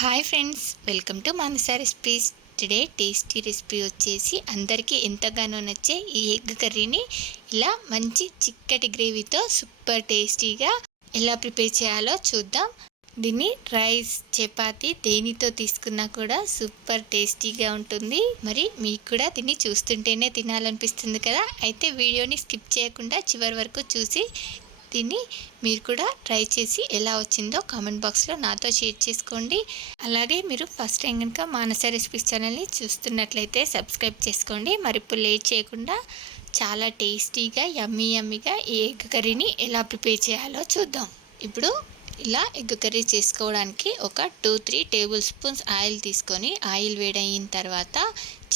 Hi friends, welcome to Manasa recipes. Today tasty recipe వచ్చేసి అందరికీ ఎంతగానో నచ్చే ఈ ఎగ్ కర్రీని ఇలా మంచి చిక్కటి గ్రేవీతో సూపర్ టేస్టీగా ఎలా ప్రిపేర్ చేయాలో చూద్దాం. దీన్ని రైస్, చపాతీ దేనితో తీసుకున్నా కూడా సూపర్ టేస్టీగా ఉంటుంది. మరి మీకు కూడా దీన్ని చూస్తుంటేనే తినాలనిపిస్తుంది కదా. అయితే వీడియోని స్కిప్ చేయకుండా చివరి వరకు చూసి దీన్ని మీరు కూడా ట్రై చేసి ఎలా వచ్చిందో కామెంట్ బాక్స్లో నాతో షేర్ చేసుకోండి. అలాగే మీరు ఫస్ట్ టైం కనుక మానస రెసిపీస్ ఛానల్ని చూస్తున్నట్లయితే సబ్స్క్రైబ్ చేసుకోండి. మరి ఇప్పుడు లేట్ చేయకుండా చాలా టేస్టీగా యమ్మీగా ఈ ఎగ్ కర్రీని ఎలా ప్రిపేర్ చేయాలో చూద్దాం. ఇప్పుడు ఇలా ఎగ్ కర్రీ చేసుకోవడానికి ఒక 2-3 టేబుల్ స్పూన్స్ ఆయిల్ తీసుకొని, ఆయిల్ వేడయిన తర్వాత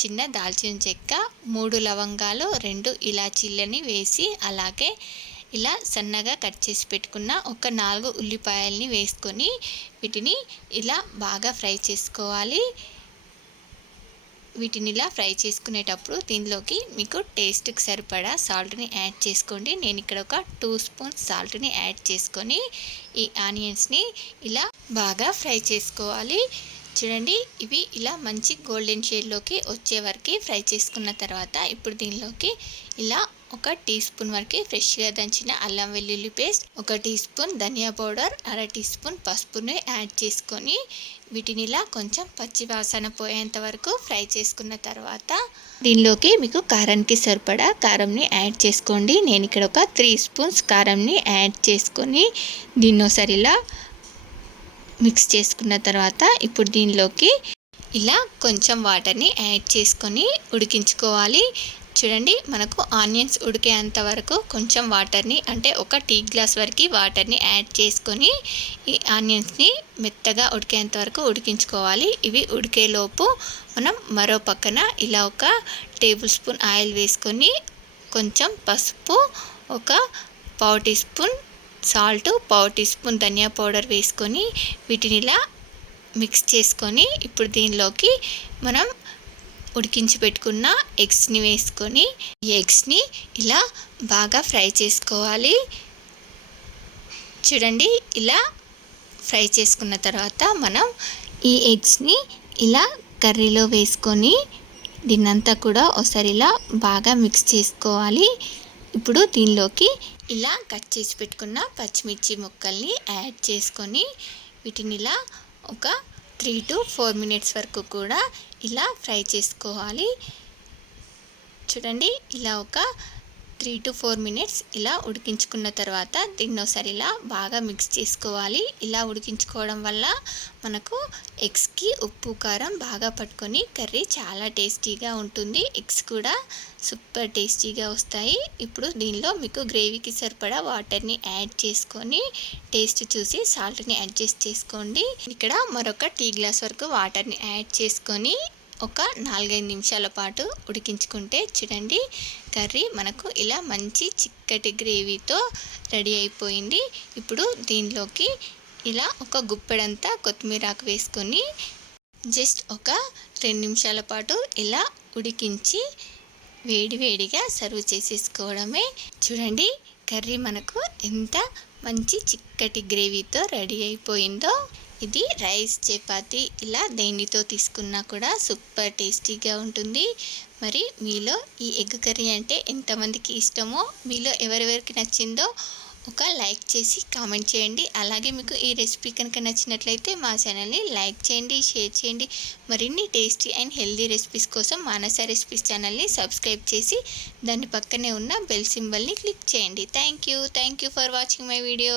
చిన్న దాల్చిన చెక్క, 3 లవంగాలు, 2 ఇలాచీలని వేసి, అలాగే ఇలా సన్నగా కట్ చేసి పెట్టుకున్న ఒక 4 ఉల్లిపాయలని వేసుకొని వీటిని ఇలా బాగా ఫ్రై చేసుకోవాలి. వీటిని ఇలా ఫ్రై చేసుకునేటప్పుడు దీనిలోకి మీకు టేస్ట్కి సరిపడా సాల్ట్ని యాడ్ చేసుకోండి. నేను ఇక్కడ ఒక 2 స్పూన్స్ సాల్ట్ని యాడ్ చేసుకొని ఈ ఆనియన్స్ని ఇలా బాగా ఫ్రై చేసుకోవాలి. చూడండి, ఇవి ఇలా మంచి గోల్డెన్ షేడ్లోకి వచ్చే వరకు ఫ్రై చేసుకున్న తర్వాత ఇప్పుడు దీనిలోకి ఇలా ఒక టీ స్పూన్ వరకు ఫ్రెష్గా దంచిన అల్లం వెల్లుల్లి పేస్ట్, 1 టీ స్పూన్ ధనియా పౌడర్, 1/2 టీ స్పూన్ పసుపుని యాడ్ చేసుకొని వీటిని ఇలా కొంచెం పచ్చి వాసన పోయేంత వరకు ఫ్రై చేసుకున్న తర్వాత దీనిలోకి మీకు కారానికి సరిపడా కారంని యాడ్ చేసుకోండి. నేను ఇక్కడ ఒక 3 స్పూన్స్ కారంని యాడ్ చేసుకొని దీన్ని ఒకసారి ఇలా మిక్స్ చేసుకున్న తర్వాత ఇప్పుడు దీనిలోకి ఇలా కొంచెం వాటర్ని యాడ్ చేసుకొని ఉడికించుకోవాలి. చూడండి, మనకు ఆనియన్స్ ఉడికేంత వరకు కొంచెం వాటర్ని, అంటే ఒక టీ గ్లాస్ వరకు వాటర్ని యాడ్ చేసుకొని ఈ ఆనియన్స్ని మెత్తగా ఉడికేంత వరకు ఉడికించుకోవాలి. ఇవి ఉడికేలోపు మనం మరో పక్కన ఇలా ఒక టేబుల్ స్పూన్ ఆయిల్ వేసుకొని కొంచెం పసుపు, ఒక 1/4 teaspoon salt, 1/4 teaspoon ధనియా పౌడర్ వేసుకొని వీటిని ఇలా మిక్స్ చేసుకొని ఇప్పుడు దీనిలోకి మనం ఉడికించి పెట్టుకున్న ఎగ్స్ని వేసుకొని ఈ ఎగ్స్ని ఇలా బాగా ఫ్రై చేసుకోవాలి. చూడండి, ఇలా ఫ్రై చేసుకున్న తర్వాత మనం ఈ ఎగ్స్ని ఇలా కర్రీలో వేసుకొని దీన్నంతా కూడా ఒకసారి ఇలా బాగా మిక్స్ చేసుకోవాలి. ఇప్పుడు దీనిలోకి ఇలా కట్ చేసి పెట్టుకున్న పచ్చిమిర్చి ముక్కల్ని యాడ్ చేసుకొని వీటిని ఇలా ఒక 3 to 4 మినిట్స్ వరకు కూడా ఇలా ఫ్రై చేసుకోవాలి. చూడండి, ఇలా ఒక 3 to 4 మినిట్స్ ఇలా ఉడికించుకున్న తర్వాత దీన్ని ఒకసారి ఇలా బాగా మిక్స్ చేసుకోవాలి. ఇలా ఉడికించుకోవడం వల్ల మనకు ఎగ్స్కి ఉప్పు కారం బాగా పట్టుకొని కర్రీ చాలా టేస్టీగా ఉంటుంది. ఎగ్స్ కూడా సూపర్ టేస్టీగా వస్తాయి. ఇప్పుడు దీనిలో మీకు గ్రేవీకి సరిపడా వాటర్ని యాడ్ చేసుకొని టేస్ట్ చూసి సాల్ట్ని అడ్జస్ట్ చేసుకోండి. ఇక్కడ మరొక టీ గ్లాస్ వరకు వాటర్ని యాడ్ చేసుకొని ఒక 4-5 నిమిషాల పాటు ఉడికించుకుంటే చూడండి, కర్రీ మనకు ఇలా మంచి చిక్కటి గ్రేవీతో రెడీ అయిపోయింది. ఇప్పుడు దీనిలోకి ఇలా ఒక గుప్పెడంతా కొత్తిమీరాకు వేసుకొని జస్ట్ ఒక 2 నిమిషాల పాటు ఇలా ఉడికించి వేడివేడిగా సర్వ్ చేసేసుకోవడమే. చూడండి, కర్రీ మనకు ఎంత మంచి చిక్కటి గ్రేవీతో రెడీ అయిపోయిందో. ఇది రైస్, చపాతీ ఇలా దేనితో తీసుకున్నా కూడా సూపర్ టేస్టీగా ఉంటుంది. మరి మీలో ఈ ఎగ్ కర్రీ అంటే ఎంతమందికి ఇష్టమో, మీలో ఎవరెవరికి నచ్చిందో ఒక లైక్ చేసి కామెంట్ చేయండి. అలాగే మీకు ఈ రెసిపీ కనుక నచ్చినట్లయితే మా ఛానల్ని లైక్ చేయండి, షేర్ చేయండి. మరిన్ని టేస్టీ అండ్ హెల్దీ రెసిపీస్ కోసం మానస రెసిపీస్ ఛానల్ని సబ్స్క్రైబ్ చేసి దాని పక్కనే ఉన్న బెల్ సింబల్ని క్లిక్ చేయండి. Thank you for watching my video.